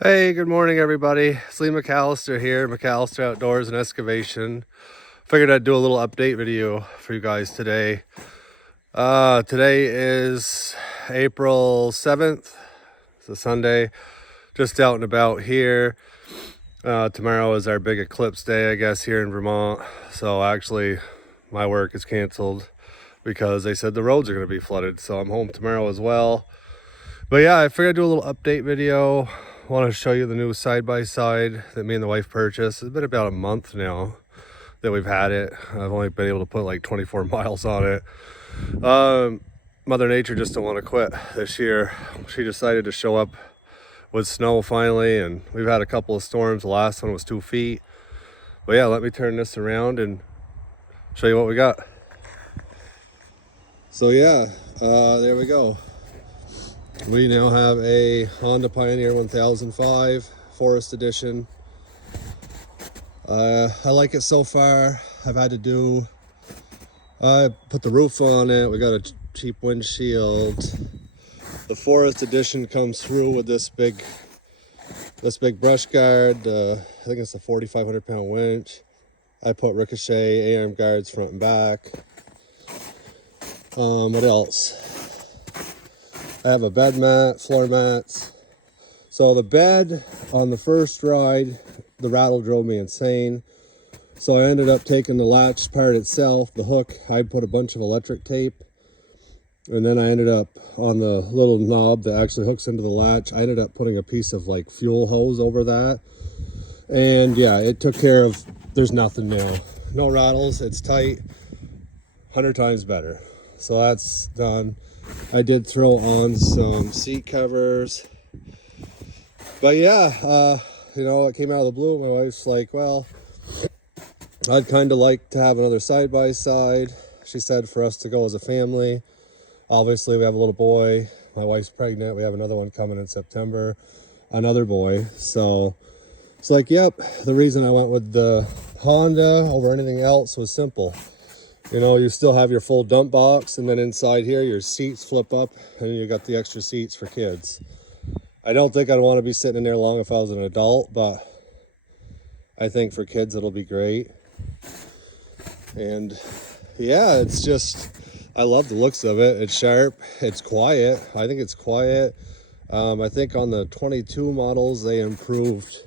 Hey, good morning, everybody. It's Lee McAllister here, McAllister Outdoors and Excavation. Figured I'd do a little update video for you guys today. Today is April 7th. It's a Sunday. Just out and about here. Tomorrow is our big eclipse day, I guess, here in Vermont. So actually, my work is canceled because they said the roads are going to be flooded. So I'm home tomorrow as well. But yeah, I figured I'd do a little update video. I want to show you the new side-by-side that me and the wife purchased. It's been about a month now that we've had it. I've only been able to put like 24 miles on it. Mother Nature just don't want to quit this year. She decided to show up with snow finally, and we've had a couple of storms. The last one was 2 feet. But yeah, let me turn this around and show you what we got. So yeah, there we go. We now have a Honda Pioneer 1005 Forest Edition. I like it so far. I've had to do, I put the roof on it. We got a cheap windshield. The Forest Edition comes through with this big brush guard. I think it's a 4,500 pound winch. I put ricochet A-arm guards front and back. What else? I have a bed mat, floor mats. So the bed on the first ride, the rattle drove me insane. So I ended up taking the latch part itself, the hook, I put a bunch of electric tape. And then I ended up on the little knob that actually hooks into the latch, I ended up putting a piece of like fuel hose over that. And yeah, it took care of, there's nothing now. No rattles, it's tight, 100 times better. So that's done. I did throw on some seat covers, but yeah, you know, it came out of the blue. My wife's like, well, I'd kind of like to have another side-by-side. She said for us to go as a family. Obviously we have a little boy, my wife's pregnant, we have another one coming in September, another boy. So it's like, yep, the reason I went with the Honda over anything else was simple. You know, you still have your full dump box, and then inside here your seats flip up and you got the extra seats for kids. I don't think I'd want to be sitting in there long if I was an adult, but I think for kids it'll be great. And yeah, it's just, I love the looks of it. It's sharp, it's quiet. I think it's quiet. I think on the 22 models they improved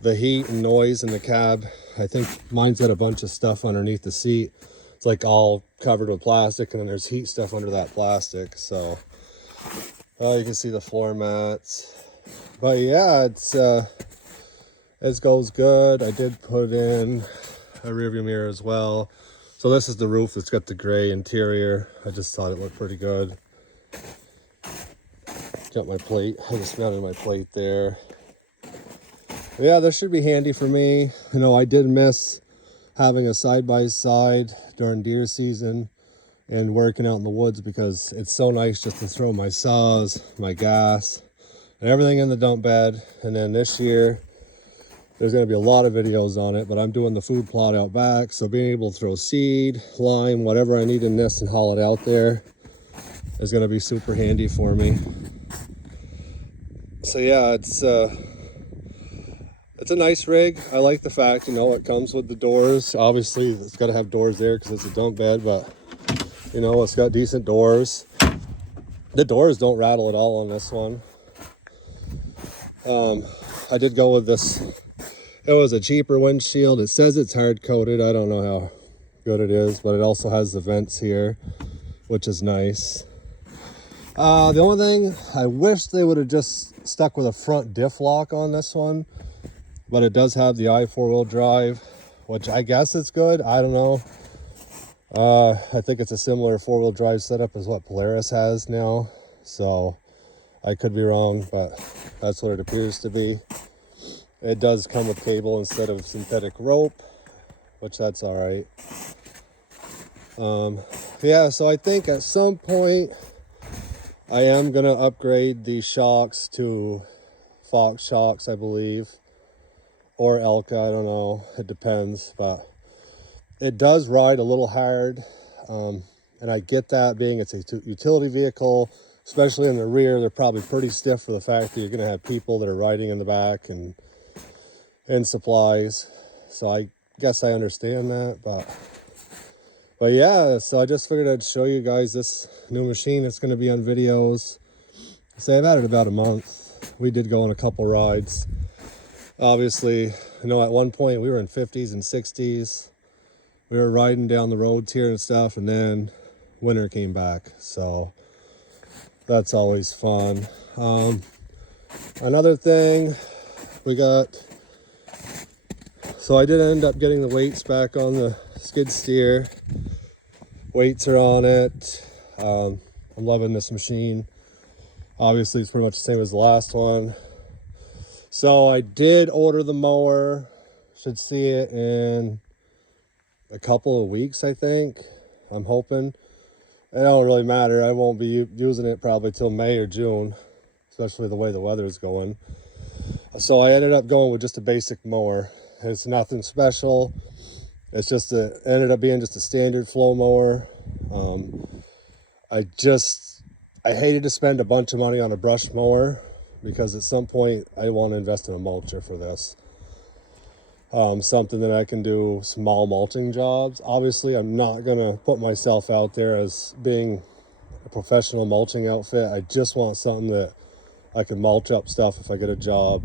the heat and noise in the cab. I think mine's got a bunch of stuff underneath the seat. It's like all covered with plastic, and then there's heat stuff under that plastic. So you can see the floor mats. But yeah, it goes good. I did put in a rear view mirror as well. So this is the roof. It's got the gray interior. I just thought it looked pretty good. Got my plate. I just mounted my plate there. Yeah, this should be handy for me. You know, I did miss having a side-by-side during deer season and working out in the woods, because it's so nice just to throw my saws, my gas, and everything in the dump bed. And then this year, there's going to be a lot of videos on it, but I'm doing the food plot out back, so being able to throw seed, lime, whatever I need in this and haul it out there is going to be super handy for me. So yeah, it's a nice rig. I like the fact, you know, it comes with the doors. Obviously, it's got to have doors there because it's a dump bed, but, you know, it's got decent doors. The doors don't rattle at all on this one. I did go with this. It was a cheaper windshield. It says it's hard-coated. I don't know how good it is, but it also has the vents here, which is nice. The only thing, I wish they would have just stuck with a front diff lock on this one. But it does have the i4-wheel drive, which I guess it's good. I don't know. I think it's a similar 4-wheel drive setup as what Polaris has now. So I could be wrong, but that's what it appears to be. It does come with cable instead of synthetic rope, which that's all right. Yeah, so I think at some point I am going to upgrade the shocks to Fox shocks, I believe. Or Elka, I don't know, it depends, but it does ride a little hard, and I get that, being it's a utility vehicle, especially in the rear, they're probably pretty stiff for the fact that you're going to have people that are riding in the back and supplies. So I guess I understand that, but yeah, so I just figured I'd show you guys this new machine. It's going to be on videos. So I've had it about a month. We did go on a couple rides. Obviously, you know, at one point we were in 50s and 60s. We were riding down the roads here and stuff, and then winter came back. So that's always fun. Another thing we got, so I did end up getting the weights back on the skid steer. Weights are on it. I'm loving this machine. Obviously it's pretty much the same as the last one. So I did order the mower. Should see it in a couple of weeks, I think. I'm hoping. It don't really matter. I won't be using it probably till May or June, especially the way the weather is going. So I ended up going with just a basic mower. It's nothing special. It's just ended up being just a standard flow mower. I hated to spend a bunch of money on a brush mower because at some point I want to invest in a mulcher for this. Something that I can do small mulching jobs. Obviously, I'm not going to put myself out there as being a professional mulching outfit. I just want something that I can mulch up stuff if I get a job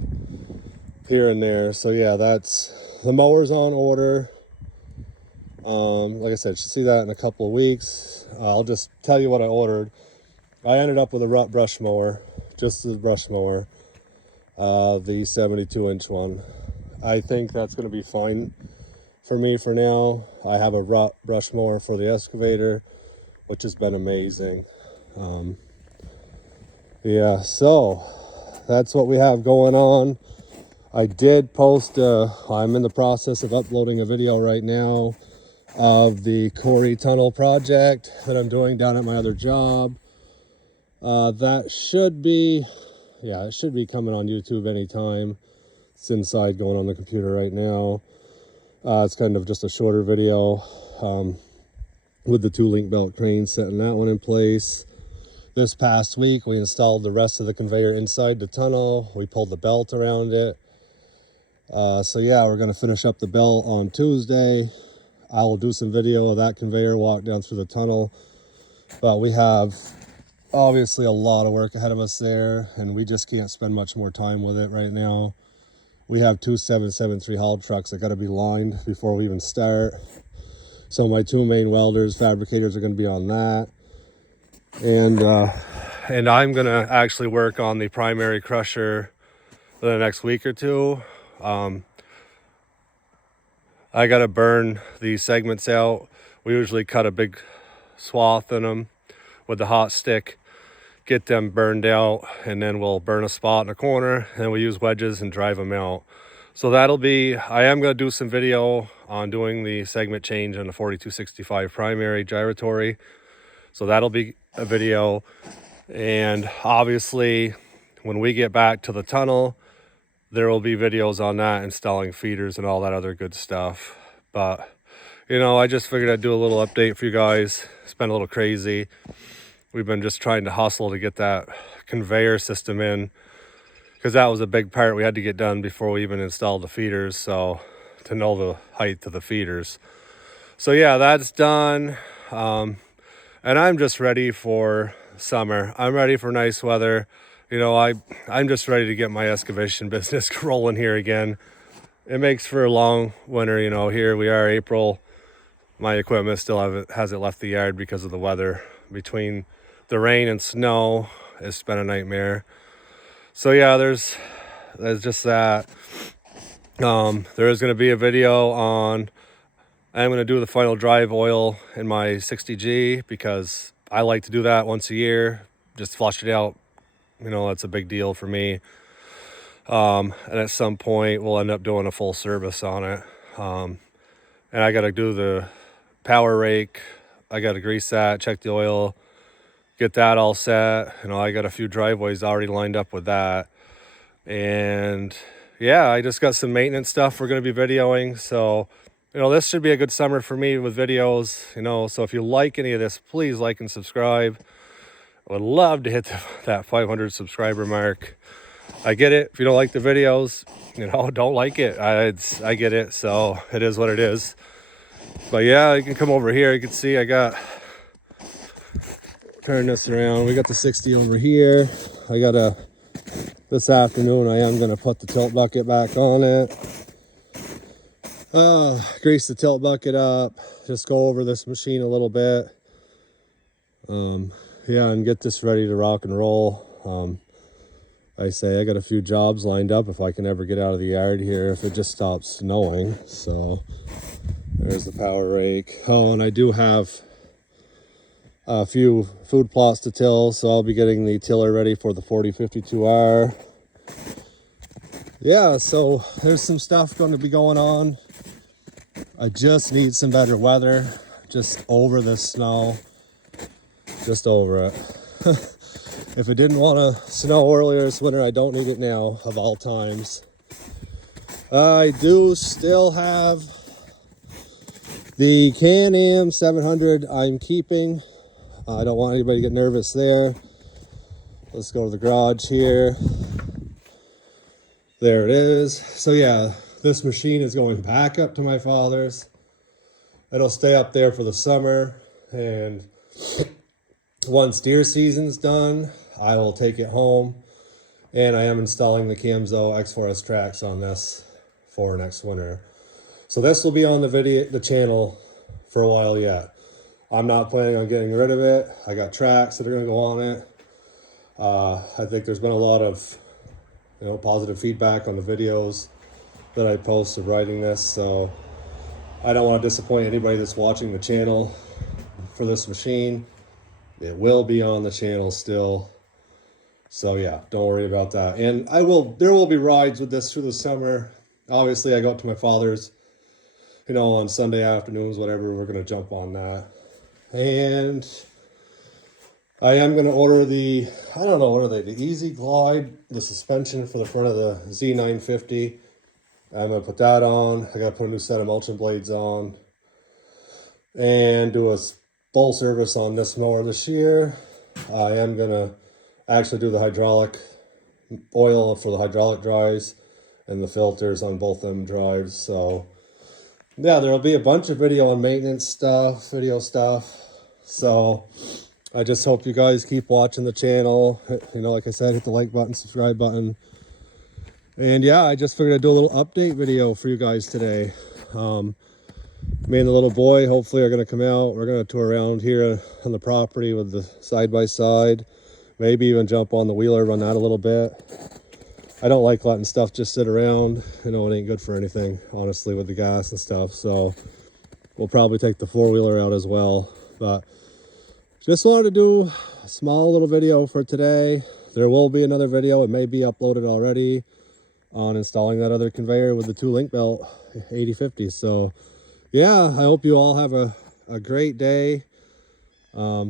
here and there. So yeah, the mower's on order. Like I said, should see that in a couple of weeks. I'll just tell you what I ordered. I ended up with a rut brush mower, just the brush mower, the 72-inch one. I think that's going to be fine for me for now. I have a rut brush mower for the excavator, which has been amazing. Yeah, so that's what we have going on. I did post, I'm in the process of uploading a video right now of the quarry tunnel project that I'm doing down at my other job. That should be, yeah, it should be coming on YouTube anytime. It's inside going on the computer right now. It's kind of just a shorter video with the 2 link belt cranes, setting that one in place. This past week we installed the rest of the conveyor inside the tunnel. We pulled the belt around it. So yeah, we're going to finish up the belt on Tuesday. I will do some video of that conveyor walk down through the tunnel. But we have obviously a lot of work ahead of us there, and we just can't spend much more time with it right now. We have 2 773 haul trucks that got to be lined before we even start. So my 2 main welders, fabricators are going to be on that. And I'm going to actually work on the primary crusher for the next week or two. I got to burn these segments out. We usually cut a big swath in them with the hot stick, get them burned out, and then we'll burn a spot in a corner, and we use wedges and drive them out. So that'll be, I am going to do some video on doing the segment change on the 4265 primary gyratory. So that'll be a video. And obviously when we get back to the tunnel, there will be videos on that, installing feeders and all that other good stuff. But you know, I just figured I'd do a little update for you guys. It's been a little crazy. We've been just trying to hustle to get that conveyor system in, because that was a big part we had to get done before we even installed the feeders, so to know the height of the feeders. So yeah, that's done. And I'm just ready for summer. I'm ready for nice weather. You know, I'm just ready to get my excavation business rolling here again. It makes for a long winter, you know. Here we are, April. My equipment still hasn't left the yard because of the weather. Between the rain and snow, it's been a nightmare. So yeah, there's just that. There is going to be a video on, I'm going to do the final drive oil in my 60G, because I like to do that once a year, just flush it out. You know, that's a big deal for me. And at some point we'll end up doing a full service on it. And I got to do the power rake. I got to grease that, check the oil, get that all set. You know, I got a few driveways already lined up with that. And yeah, I just got some maintenance stuff we're going to be videoing. So, you know, this should be a good summer for me with videos, you know. So if you like any of this, please like and subscribe. I would love to hit that 500 subscriber mark. I get it. If you don't like the videos, you know, don't like it. I get it. So it is what it is. But yeah, you can come over here. You can see I got, turn this around. We got the 60 over here. I got this afternoon, I am going to put the tilt bucket back on it. Grease the tilt bucket up. Just go over this machine a little bit. Yeah, and get this ready to rock and roll. I say I got a few jobs lined up if I can ever get out of the yard here, if it just stops snowing. So there's the power rake. Oh, and I do have a few food plots to till, so I'll be getting the tiller ready for the 4052R. Yeah, so there's some stuff going to be going on. I just need some better weather, just over this snow, just over it. If it didn't want to snow earlier this winter, I don't need it now, of all times. I do still have the Can-Am 700 I'm keeping. I don't want anybody to get nervous there. Let's go to the garage here. There it is. So yeah, this machine is going back up to my father's. It'll stay up there for the summer, and once deer season's done, I will take it home, and I am installing the Camzo X4S tracks on this for next winter. So this will be on the channel for a while yet. I'm not planning on getting rid of it. I got tracks that are going to go on it. I think there's been a lot of positive feedback on the videos that I post of riding this, so I don't want to disappoint anybody that's watching the channel for this machine. It will be on the channel still. So yeah, don't worry about that. And there will be rides with this through the summer. Obviously, I go up to my father's, on Sunday afternoons, whatever, we're going to jump on that. And I am going to order the Easy Glide, the suspension for the front of the Z950. I'm going to put that on. I got to put a new set of mulching blades on and do a full service on this mower this year. I am going to actually do the hydraulic oil for the hydraulic drives and the filters on both them drives. So yeah, there'll be a bunch of video on maintenance stuff, video stuff. So I just hope you guys keep watching the channel. Like I said, hit the like button, subscribe button. And yeah, I just figured I'd do a little update video for you guys today. Me and the little boy hopefully are going to come out. We're going to tour around here on the property with the side-by-side. Maybe even jump on the wheeler, run that a little bit. I don't like letting stuff just sit around. It ain't good for anything, honestly, with the gas and stuff. So we'll probably take the four-wheeler out as well. But just wanted to do a small little video for today. There will be another video. It may be uploaded already on installing that other conveyor with the 2 link belt 8050. So yeah, I hope you all have a great day.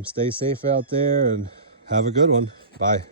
Stay safe out there and have a good one. Bye.